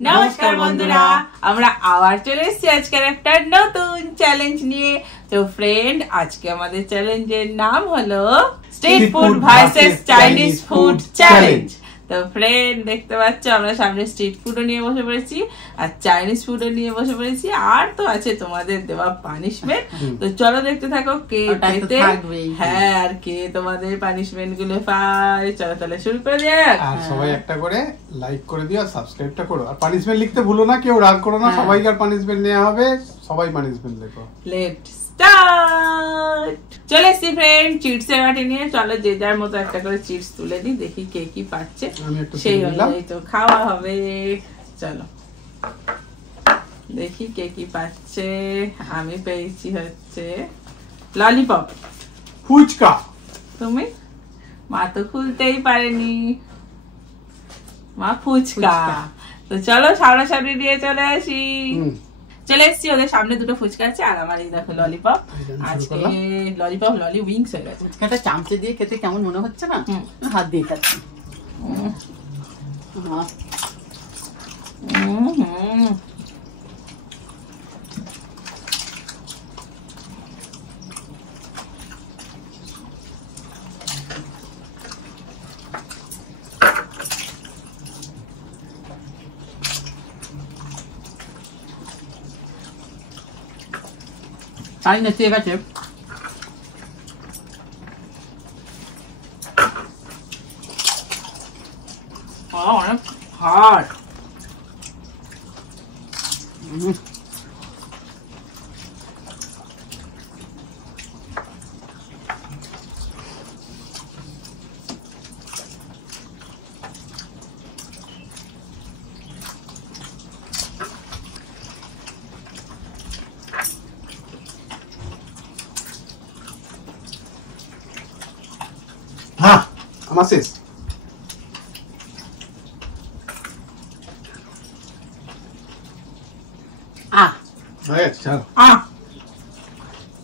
नमस्कार बंधुरा আমরা আবার চলে এসেছি আজকের একটা নতুন চ্যালেঞ্জ নিয়ে। তো ফ্রেন্ড, আজকে আমাদের চ্যালেঞ্জের নাম হলো street food versus Chinese food challenge. তো ফ্রেন্ড, দেখতে পাচ্ছ আমরা সামনে স্ট্রিট ফুডও নিয়ে বসে পড়েছি আর চাইনিজ ফুডও নিয়ে বসে পড়েছি, আর তো আছে তোমাদের দেওয়া পানিশমেন্ট। তো চলো দেখতে থাকো কে পেতে, হ্যাঁ, আর কে তোমাদের পানিশমেন্ট গুলো পায়। চলো তাহলে শুরু করে যাক। আর সবাই একটা করে লাইক করে দিও আর সাবস্ক্রাইবটা করো, আর পানিশমেন্ট লিখতে ভুলো না, কেউ রাগ করো না, সবাইকার পানিশমেন্ট নেওয়া হবে, সবাই পানিশমেন্ট দেখো। Let's start. চলে এসছি ফ্রেন্ড চিটস এর বাটি নিয়ে। চলো যে যার মতো একটা করে চিটস তুলে দিই, দেখি কে কি পাচ্ছে, সেই অনুযায়ী তো খাওয়া হবে। চলো দেখি কে কি পাচ্ছে। আমি পেয়েছি হচ্ছে ললিপপ। ফুচকা। তুমি? মা তো খুলতেই পারেনি, মা ফুচকা। তো চলো সামনাসামনি দিয়ে চলে আসি। চলে এসছি, ওদের সামনে দুটো ফুচকা আছে আর আমার এই দেখো ললিপপ। আজকে ললিপপ ললি উইংস হয়ে গেছে। ফুচকাটা চামচে দিয়ে খেতে কেমন মনে হচ্ছে না? হাত দিয়ে খাচ্ছি। তাই না, ঠিক আছে। অনেক হার্ড। হ্যাঁ, আমার শেষ।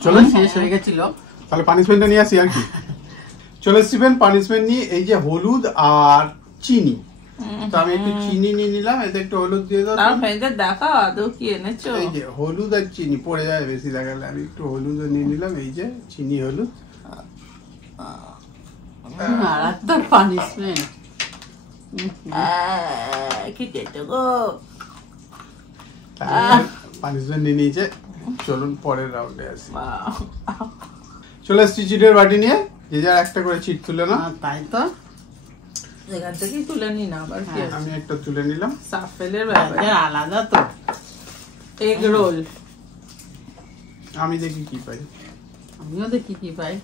চলো শেষ হয়ে গেছিল, তাহলে পানিশমেন্টটা নিয়ে আসি আর কি। চলে এসছিবেন পানিশমেন্ট নিয়ে। এই যে হলুদ আর চিনি, তো আমি একটু চিনি নিয়ে নিলাম, এতে একটু হলুদ দিয়ে দাও। দেখাও আদৌ কি এনেছো। এই যে হলুদ আর চিনি পড়ে যায় বেশি দেখালে, আমি একটু হলুদ নিয়ে নিলাম। এই যে চিনি হলুদ। মারাত্মক পানিশমেন্ট। কি খেতে গো। পানিশমেন্ট নিয়ে নিয়েছে। চলুন পরের রাউন্ডে আসি। চলে এসছি চিটের বাটি নিয়ে, যে যার একটা করে চিট তুলে না। তাই তো, এখান থেকেই তুলে নি না আবার। আমি একটা তুলে নিলাম। সাফেলের ব্যাপার আলাদা তো। Egg roll. আমি দেখি কি পাই। আমিও দেখি কি পাই।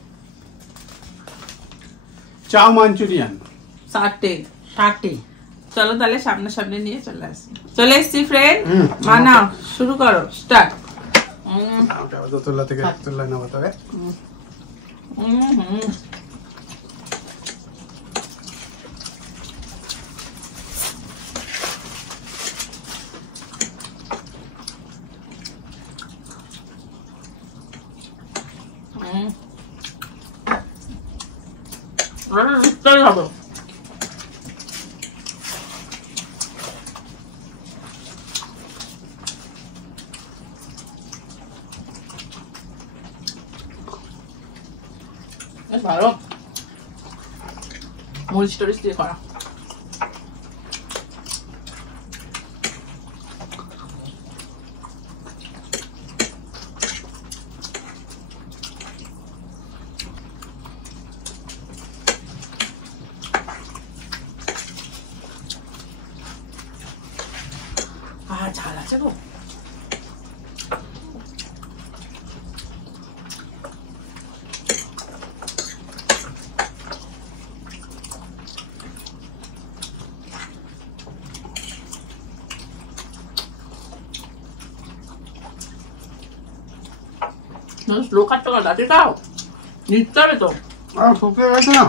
চাও মাঞ্চুরিয়ান 60। চলো তাহলে সামনাসামনি নিয়ে চলে আসি। চলে এসছি ফ্রেন্ড, মানাও, শুরু করো, স্টার্ট। তোলা থেকে তোলা নেবো তবে। হবে ভালো, মরিচ টরিচ দিয়ে করা। আর ঝাল আছে গো। স্লো খাচ্ছ না, লাঠি খাও, নিতে হবে তো। শুকিয়ে গেছে না।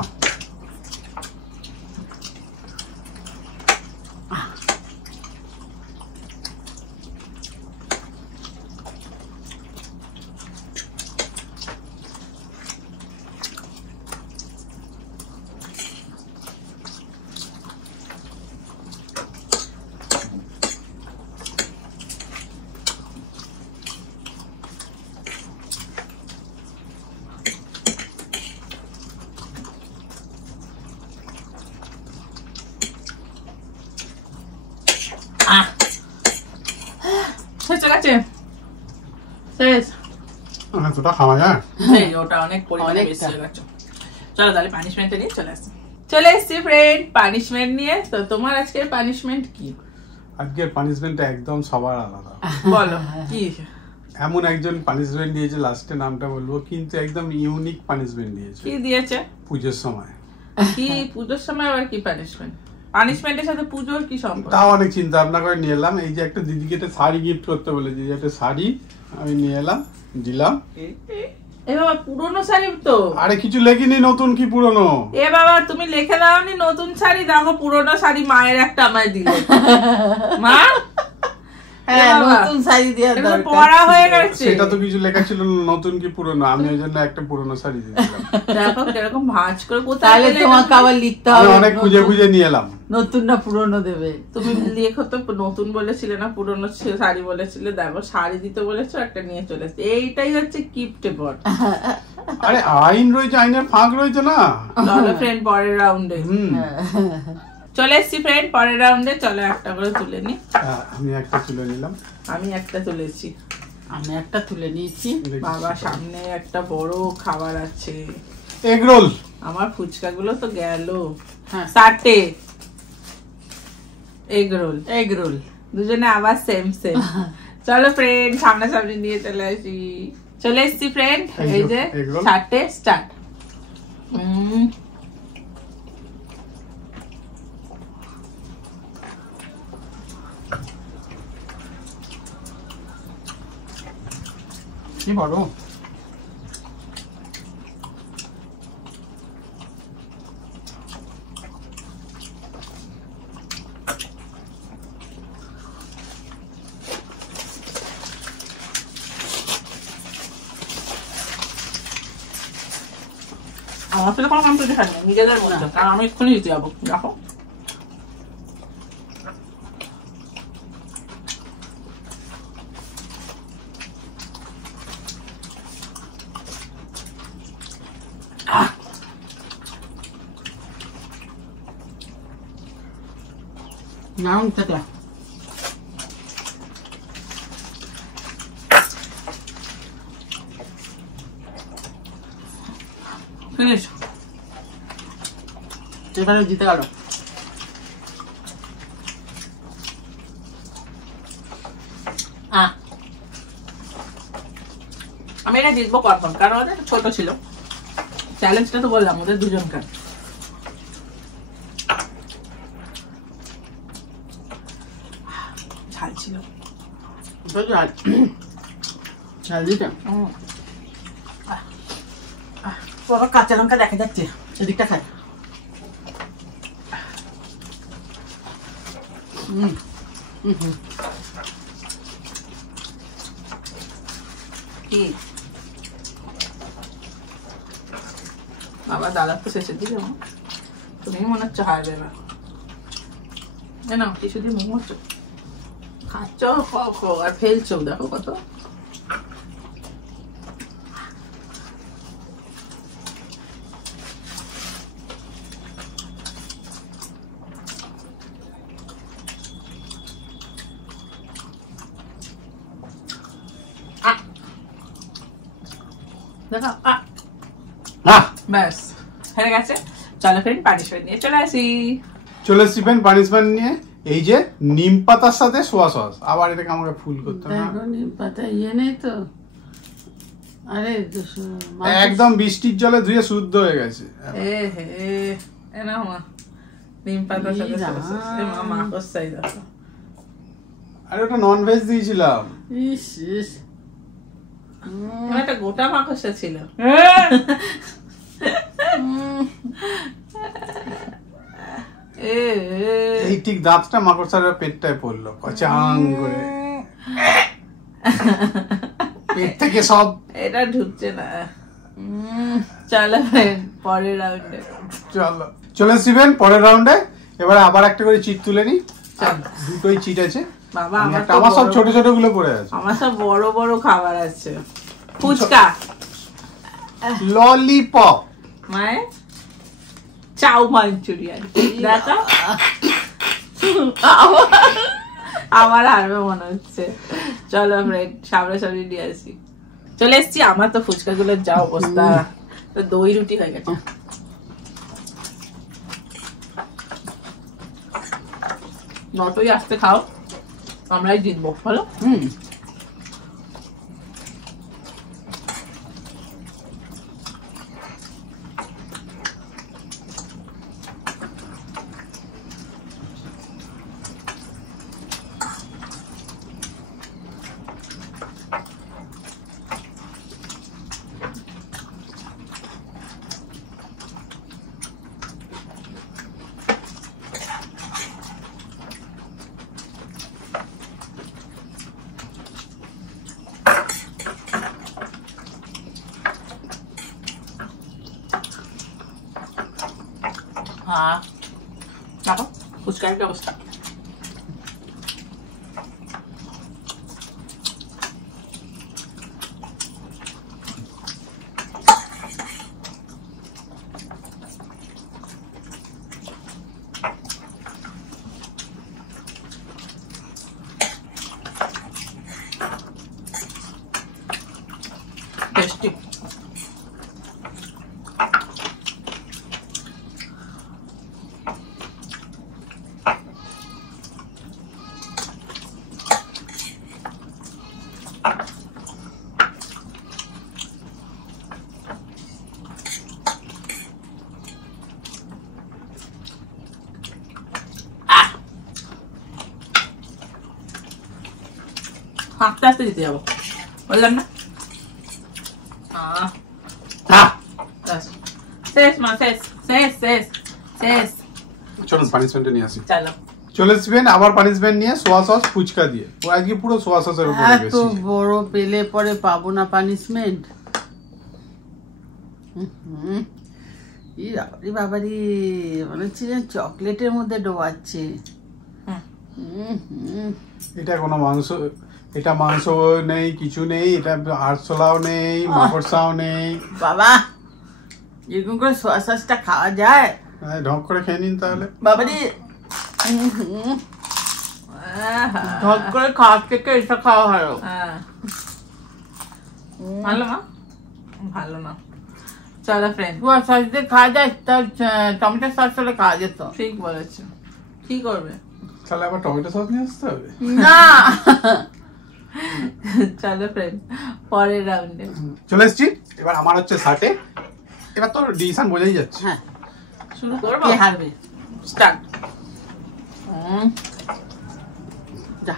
হচ্ছে গেছে শেষ। তোটা খাওয়া যায়? ওটা অনেক পরিমাণে বেশি হয়ে গেছে। চলো তাহলে পানিশমেন্টে নিয়ে চলে এসছি ফ্রেন্ড পানিশমেন্ট নিয়ে। তো তোমার আজকের পানিশমেন্ট কি? আজকের পানিশমেন্ট একদম সবার আলাদা। বলো কি? এমন একজন পানিশমেন্ট দিয়েছে, লাস্টে নামটা বলবো, কিন্তু একদম ইউনিক পানিশমেন্ট দিয়েছে। কি দিয়েছে? পুজোর সময়। কি পুজোর সময় আবার কি পানিশমেন্ট? পানিশমেন্টের সাথে পুজোর কি সম্পর্ক? তাও অনেক চিন্তা ভাবনা করে নিয়ে এলাম। এই যে একটা দিদিকে একটা শাড়ি গিফট করতে বলেছি, যে একটা শাড়ি আমি নিয়ে এলাম, দিলাম। এ বাবা পুরনো শাড়ি তো। আরে কিছু লেখিনি, নতুন কি পুরনো। এ বাবা তুমি লিখে দাওনি নতুন শাড়ি, দেখো পুরনো শাড়ি মায়ের একটা আমায় দিলে। মা নতুন শাড়ি দেওয়ার দরকার পড়া হয়ে গেছে। সেটা তো কিছু লেখা ছিল না, নতুন কি পুরনো। আমি ওই জন্য একটা পুরনো শাড়ি দিয়ে দিলাম। দেখো কিরকম ভাঁজ করে কোথায়। তাহলে তোমাকে আবার লিখতে হবে, অনেক খুঁজে খুঁজে নিয়ে এলাম। নতুন না পুরনো দেবে। তুমি লেখো তো, নতুন বলেছিলে না পুরনো শাড়ি বলেছিলে। দেখো শাড়ি দিতে বলেছো, একটা নিয়ে চলে এসেছে। এইটাই হচ্ছে কিপ্টে বট। আরে আইন রয়েছে, আইনের ফাঁক রয়েছে না। চলো ফ্রেন্ড পরের রাউন্ডে চলে এসছি। ফ্রেন্ড পরের রাউন্ডে চলো একটা করে তুলে নি। আমি একটা তুলে নিলাম। আমি একটা তুলেছি। আমি একটা তুলে নিয়েছি। বাবা সামনে একটা বড় খাবার আছে, এগ রোল। আমার ফুচকা গুলো তো গেল। হ্যাঁ 4টে এগ রোল। এগ রোল দুজনে আবার সেম সেম। চলো ফ্রেন্ড সামনাসামনি নিয়ে চলে আসি। চলে এসছি ফ্রেন্ড, এই যে 4টে স্টার্ট। কি বড়। আমার সাথে কোনো কম্পিটিশন নেই, নিজেদের মধ্যে। কারণ আমি এক্ষুনি জিতে যাবো। দেখো নাম থাকলা ফিনিশ। এবারে জিতে গেল। আমি এটা জিতবো কখন, কারণ ওদের ছোট ছিল। চ্যালেঞ্জটা তো বললাম ওদের দুজনকার। ঝাল ছিল। ঝাল দিতে বাবা কাঁচা লঙ্কা দেখা যাচ্ছে, এদিকটা খাই। কি বাবা দাদা তো শেষের দিকে তুমি মনে হচ্ছে হারবে না। না কিছু দিয়ে মুখ হচ্ছে, খাচ্ছ আর ফেলছো। দেখো কত দেখো। ব্যাস হয়ে গেছে। চলো ফ্রেন্ড পানিশমেন্ট নিয়ে চলে আসি। চলে আসি ফ্রেন্ড পানিশমেন্ট নিয়ে। এই যে নিম পাতার সাথে সোয়া সস। আবার এটাকে আমাকে ফুল করতে হবে। দেখো নিম পাতা ইয়ে নেই তো। আরে একদম বৃষ্টির জলে ধুয়ে শুদ্ধ হয়ে গেছে। এ না মা নিম পাতার সাথে মা কষাই দেখো। আরে ওটা নন ভেজ দিয়েছিলাম। ইস ইস একটা গোটা মাকড়সা ছিল। এই ঠিক দাঁতটা মাকড়সার পেটটায় পড়লো কচাং করে। পেট থেকে সব এটা ঢুকছে না। চলো পরের রাউন্ডে চলে আসবেন পরের রাউন্ডে। এবারে আবার একটা করে চিট তুলে নি। দুটোই চিট আছে বাবা। আমার সব ছোট ছোট গুলো পড়ে আছে। আমার সব বড় বড় খাবার আছে। ফুচকা, ললিপপ, মায়ের চাউ মাঞ্চুরিয়ান। দেখো আমার হারবে মনে হচ্ছে। চলো ফ্রেন্ড সামনাসামনি নিয়ে আসি। চলে এসছি। আমার তো ফুচকা গুলোর যা অবস্থা, তো দই রুটি হয়ে গেছে। যতই আসতে খাও আমরাই জিতবো, বলো? হ্যাঁ দেখো ফুচকার কি অবস্থা। টেস্টি। আস্তে আস্তে দিতে যাবো, বললাম না? শেষ মা, শেষ শেষ শেষ শেষ। চলুন পানিশমেন্টে নিয়ে আসি। চলো চলে আসবেন আবার পানিশমেন্ট নিয়ে সোয়া সস ফুচকা দিয়ে। ও আজকে পুরো সোয়া সসের উপরে এত গেছে। বড় পেলে পরে পাবো না পানিশমেন্ট। বাবারি মনে হচ্ছে চকলেটের মধ্যে ডোবাচ্ছে। এটা কোনো মাংস, এটা মাংস নেই, কিছু নেই, এটা আরশোলাও নেই, মাকড়সাও নেই। বাবা এরকম করে সোয়া সসটা খাওয়া যায়? ঢক করে খেয়ে নিন তাহলে। বাবারি ঢক করে খাওয়ার থেকে এটা খাওয়া ভালো। ভালো মা, ভালো না। চলো ফ্রেন্ড, সোয়া সস দিয়ে খাওয়া যায়, তার টমেটো সস হলে খাওয়া যেত। ঠিক বলেছো। কি করবে? তাহলে আবার টমেটো সস নিয়ে আসতে হবে না। চলো ফ্রেন্ড পরের রাউন্ডে চলে এসছি। এবার আমার হচ্ছে 60। এবার তো ডিসিশন বোঝাই যাচ্ছে। হ্যাঁ শুরু করবো। কে হারবে? স্টার্ট। যা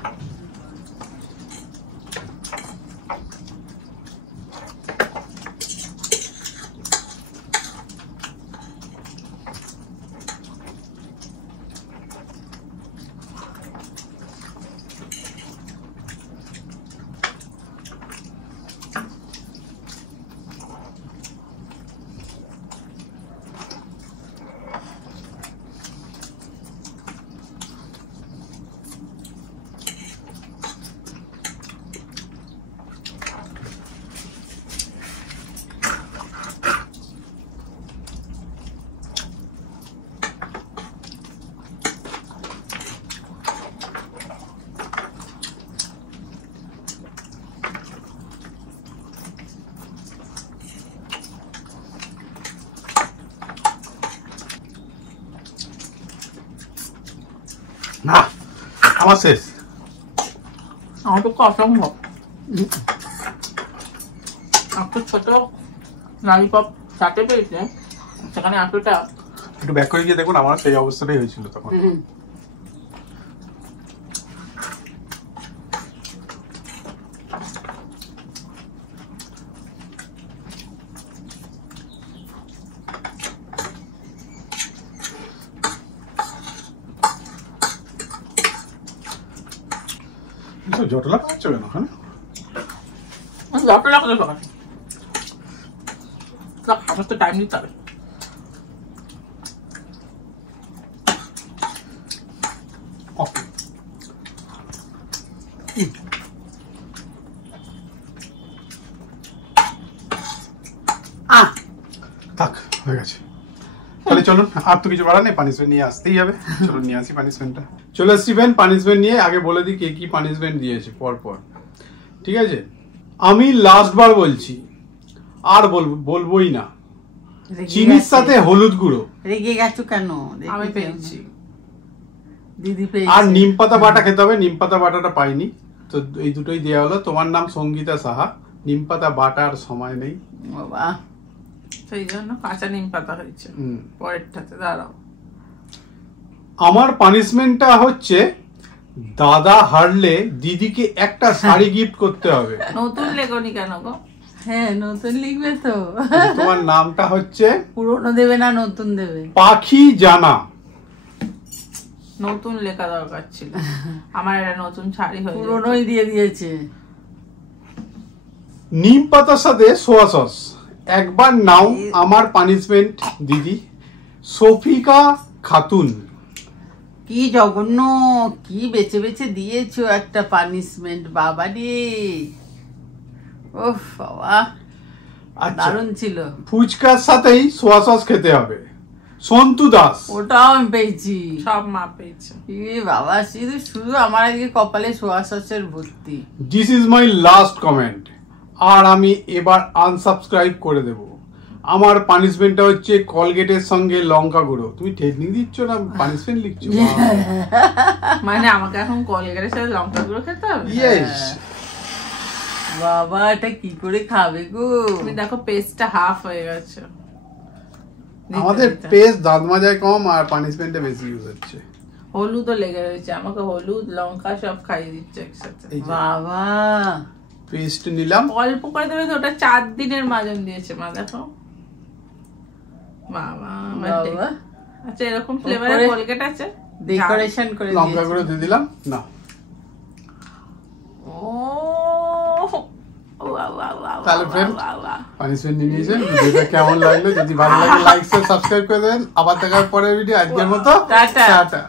না আমার শেষ। আমার তো অসম্ভব। একটু ছোট ললিপপ চাটে পেয়েছে, সেখানে এতটা। একটু ব্যাক করে গিয়ে দেখুন, আমার সেই অবস্থাটাই হয়েছিল তখন। জটলা পাচ্ছ কেন? হ্যাঁ জটলা করে সকাল তো টাইম দিতে হবে। থাক, হয়ে গেছে। তাহলে চলুন, আর তো কিছু করার নেই, পানিশমেন্ট নিয়ে আসতেই হবে। চলুন নিয়ে আসি পানিশমেন্টটা। চলে এসছি ফ্রেন্ড পানিশমেন্ট নিয়ে। আগে বলে দিই কে কি পানিশমেন্ট দিয়েছে পরপর, ঠিক আছে? আমি লাস্ট বার বলছি, আর বলবোই না। চিনির সাথে হলুদ গুঁড়ো। রেগে গেছো কেন? আমি পেয়েছি, দিদি পেয়েছি। আর নিম পাতা বাটা খেতে হবে। নিম পাতা বাটাটা পাইনি, তো এই দুটোই দেওয়া হলো। তোমার নাম সঙ্গীতা সাহা। নিম পাতা বাটার সময় নেই বাবা, সেই জন্য কাঁচা নিম পাতা হয়েছে পরেরটাতে। দাঁড়াও, আমার পানিশমেন্টটা হচ্ছে দাদা হারলে দিদিকে একটা শাড়ি গিফট করতে হবে। নতুন লেখনি কেন গো? হ্যাঁ নতুন লিখবে তো। তোমার নামটা হচ্ছে পুরনো দেবে না নতুন দেবে? পাখি জানা। নতুন লেখা দরকার ছিল, আমার একটা নতুন শাড়ি হয়ে পুরনোই দিয়ে দিয়েছে। নিম পাতার সাথে সোয়া সস। একবার নাও আমার পানিশমেন্ট দিদি। সফিকা খাতুন। কি জঘন্য, কি বেছে বেছে দিয়েছো একটা পানিশমেন্ট, বাবা রে। ওফ বাবা, দারুণ ছিল। ফুচকার সাথেই সোয়া সস খেতে হবে। সন্তু দাস। ওটাও আমি পেয়েছি। সব মা পেয়েছে। এ বাবা, শুধু শুধু আমার আজকে কপালে সোয়া সসের ভর্তি। This is my last comment. আর আমি এবার আনসাবস্ক্রাইব করে দেব। আমার পানিশমেন্টটা হচ্ছে কলগেটের সঙ্গে লঙ্কা গুঁড়ো। তুমি টেকনিক দিচ্ছ না পানিশমেন্ট লিখছো? মানে আমাকে এখন কলগেটের সাথে লঙ্কা গুঁড়ো খেতে হবে? ইয়েস। বাবা, এটা কি করে খাবে গো? তুমি দেখো পেস্টটা হাফ হয়ে গেছে। আমাদের পেস্ট দাঁত মাজায় কম আর পানিশমেন্টে বেশি ইউজ হচ্ছে। হলুদও লেগে রয়েছে, আমাকে হলুদ লঙ্কা সব খাইয়ে দিচ্ছে একসাথে। বাবা, পেস্ট নিলাম। অল্প করে দেবে তো, ওটা 4 দিনের মাজন দিয়েছে মা, দেখো বাবা। বাবা, আচ্ছা, এরকম ফ্লেভারের কলগেট আছে? ডেকোরেশন করে লঙ্কা গুঁড়ো দিয়ে দিলাম না। তাহলে ফ্রেন্ড পানিশমেন্ট নিয়ে নিয়েছেন। ভিডিওটা কেমন লাগলো? যদি ভালো লাগে লাইক শেয়ার সাবস্ক্রাইব করে দেবেন। আবার দেখার পরের ভিডিও। আজকের মতো টাটা। টাটা।